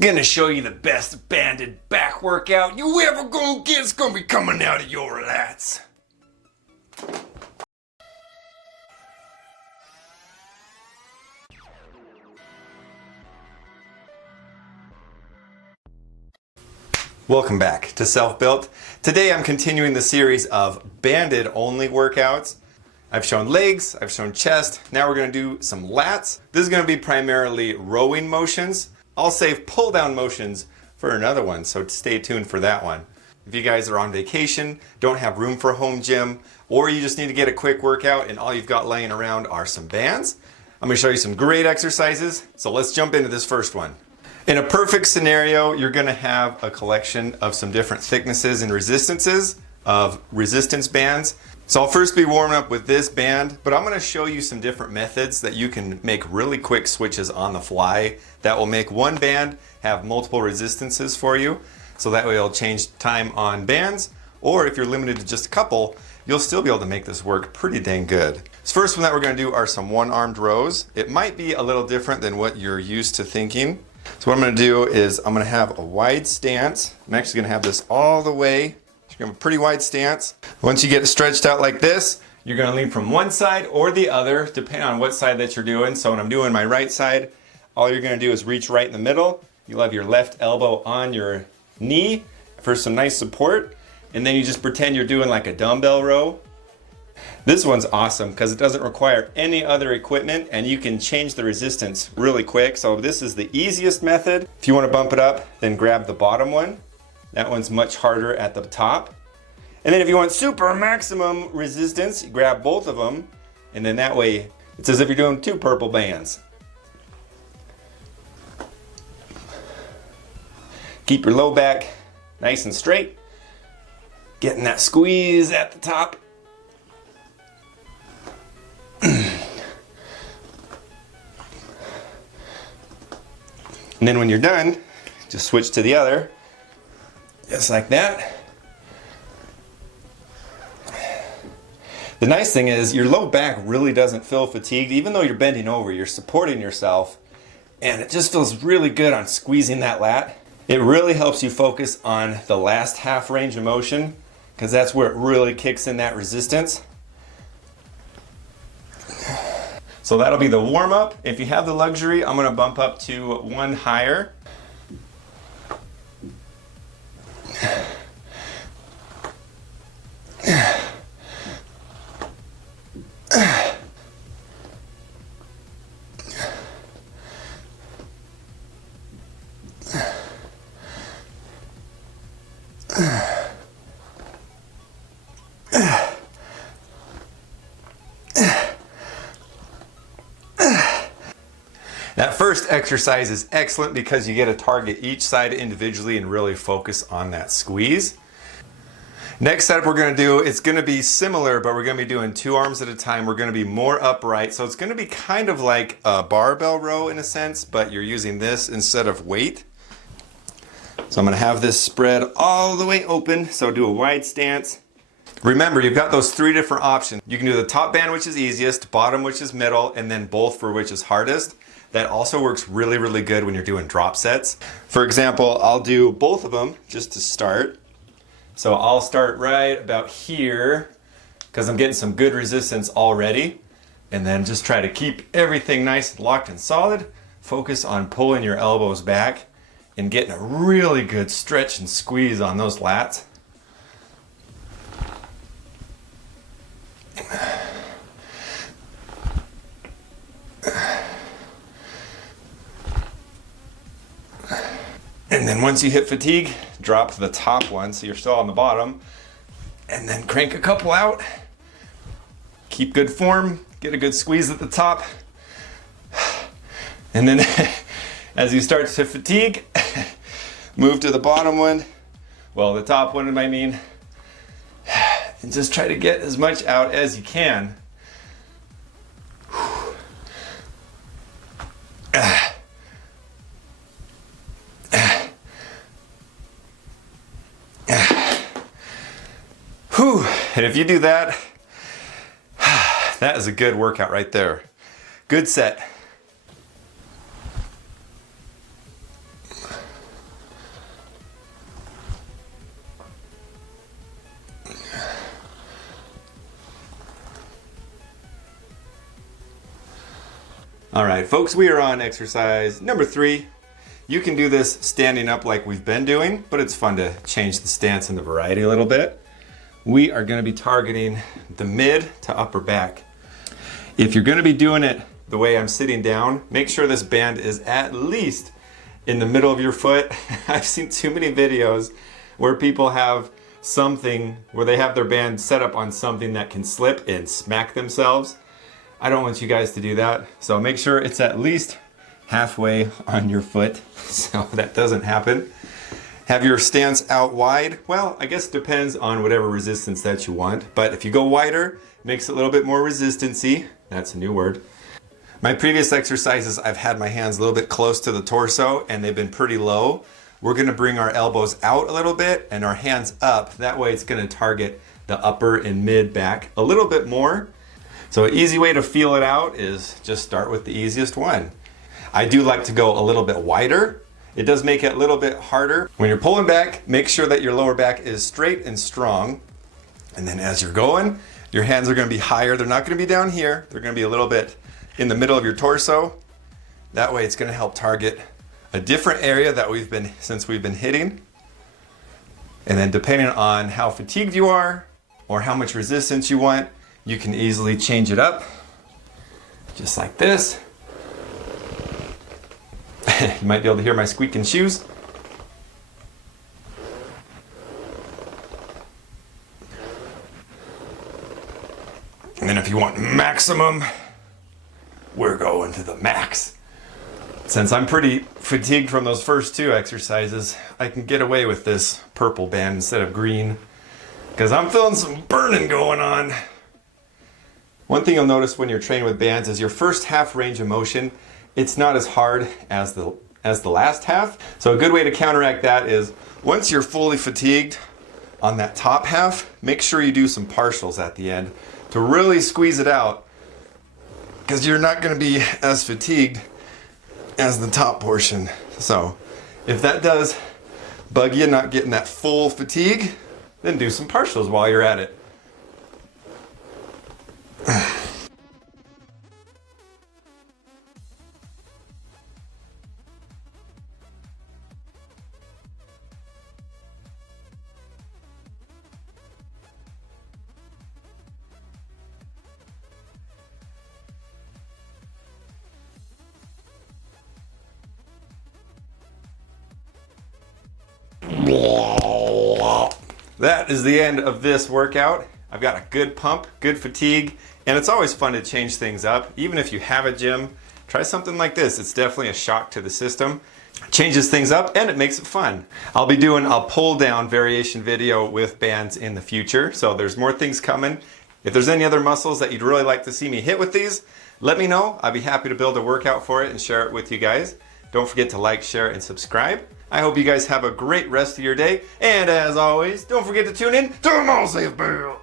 Gonna show you the best banded back workout you ever gonna get. It's gonna be coming out of your lats. Welcome back to Self Built. Today I'm continuing the series of banded only workouts. I've shown legs, I've shown chest, now we're gonna do some lats. This is gonna be primarily rowing motions. I'll save pull down motions for another one, so stay tuned for that one. If you guys are on vacation, don't have room for a home gym, or you just need to get a quick workout and all you've got laying around are some bands, I'm gonna show you some great exercises. So let's jump into this first one. In a perfect scenario, you're gonna have a collection of some different thicknesses and resistances of resistance bands. So I'll first be warming up with this band, but I'm gonna show you some different methods that you can make really quick switches on the fly that will make one band have multiple resistances for you. So that way it'll change time on bands, or if you're limited to just a couple, you'll still be able to make this work pretty dang good. So first one that we're gonna do are some one-armed rows. It might be a little different than what you're used to thinking. So what I'm gonna do is I'm gonna have a wide stance. I'm actually gonna have this all the way. You're gonna have a pretty wide stance. Once you get it stretched out like this, you're gonna lean from one side or the other, depending on what side that you're doing. So when I'm doing my right side, all you're gonna do is reach right in the middle. You'll have your left elbow on your knee for some nice support. And then you just pretend you're doing like a dumbbell row. This one's awesome because it doesn't require any other equipment and you can change the resistance really quick. So this is the easiest method. If you want to bump it up, then grab the bottom one. That one's much harder at the top. And then if you want super maximum resistance, you grab both of them. And then that way, it's as if you're doing two purple bands. Keep your low back nice and straight. Getting that squeeze at the top. And then when you're done, just switch to the other, just like that. The nice thing is your low back really doesn't feel fatigued. Even though you're bending over, you're supporting yourself, and it just feels really good on squeezing that lat. It really helps you focus on the last half range of motion, because that's where it really kicks in that resistance. So that'll be the warm up. If you have the luxury, I'm gonna bump up to one higher. That first exercise is excellent because you get to target each side individually and really focus on that squeeze. Next setup we're going to do, it's going to be similar, but we're going to be doing two arms at a time. We're going to be more upright. So it's going to be kind of like a barbell row in a sense, but you're using this instead of weight. So I'm going to have this spread all the way open. So do a wide stance. Remember, you've got those three different options. You can do the top band, which is easiest, bottom, which is middle, and then both for which is hardest. That also works really, really good when you're doing drop sets. For example, I'll do both of them just to start. So I'll start right about here because I'm getting some good resistance already. And then just try to keep everything nice and locked and solid. Focus on pulling your elbows back and getting a really good stretch and squeeze on those lats. And then once you hit fatigue, drop to the top one so you're still on the bottom. And then crank a couple out. Keep good form, get a good squeeze at the top. And then as you start to fatigue, move to the bottom one. Well, the top one I mean. And just try to get as much out as you can. Whew. And if you do that, that is a good workout right there. Good set. All right, folks, we are on exercise number 3. You can do this standing up like we've been doing, but it's fun to change the stance and the variety a little bit. We are going to be targeting the mid to upper back. If you're going to be doing it the way I'm sitting down, make sure this band is at least in the middle of your foot. I've seen too many videos where people have something where they have their band set up on something that can slip and smack themselves. I don't want you guys to do that. So make sure it's at least halfway on your foot so that doesn't happen. Have your stance out wide. Well, I guess it depends on whatever resistance that you want. But if you go wider, it makes it a little bit more resistancy. That's a new word. My previous exercises, I've had my hands a little bit close to the torso and they've been pretty low. We're gonna bring our elbows out a little bit and our hands up. That way it's gonna target the upper and mid back a little bit more. So an easy way to feel it out is just start with the easiest one. I do like to go a little bit wider. It does make it a little bit harder. When you're pulling back, make sure that your lower back is straight and strong. And then as you're going, your hands are gonna be higher. They're not gonna be down here. They're gonna be a little bit in the middle of your torso. That way it's gonna help target a different area that we've been hitting. And then depending on how fatigued you are or how much resistance you want, you can easily change it up, just like this. You might be able to hear my squeaking shoes. And then if you want maximum, we're going to the max. Since I'm pretty fatigued from those first 2 exercises, I can get away with this purple band instead of green because I'm feeling some burning going on. One thing you'll notice when you're training with bands is your first half range of motion, it's not as hard as the last half. So a good way to counteract that is once you're fully fatigued on that top half, make sure you do some partials at the end to really squeeze it out because you're not going to be as fatigued as the top portion. So if that does bug you not getting that full fatigue, then do some partials while you're at it. That is the end of this workout. I've got a good pump, good fatigue, and it's always fun to change things up. Even if you have a gym, try something like this. It's definitely a shock to the system. Changes things up and it makes it fun. I'll be doing a pull down variation video with bands in the future, so there's more things coming. If there's any other muscles that you'd really like to see me hit with these, let me know. I'd be happy to build a workout for it and share it with you guys. Don't forget to like, share, and subscribe. I hope you guys have a great rest of your day. And as always, don't forget to tune in to Safe Built.